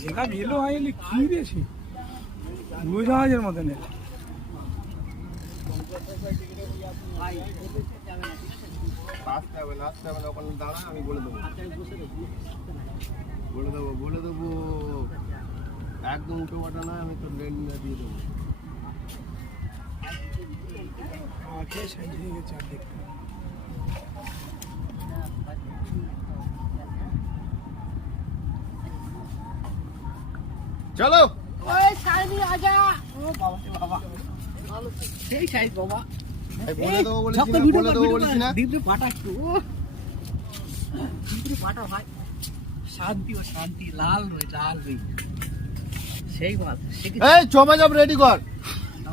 ঝেঁকা গেলো হয়নি কি বেশি বুঝাওয়াজের মতন। আমি বলে দেবো একদম উঠো পাটা নয়, আমি তো লেন দিয়ে দেবো। চলো সেই সাইজ বাবা, বলে দেবো বলেছি না। শান্তি ও শান্তি, লাল রয়ে সেই মাছ। এই চমা যাব রেডি কর।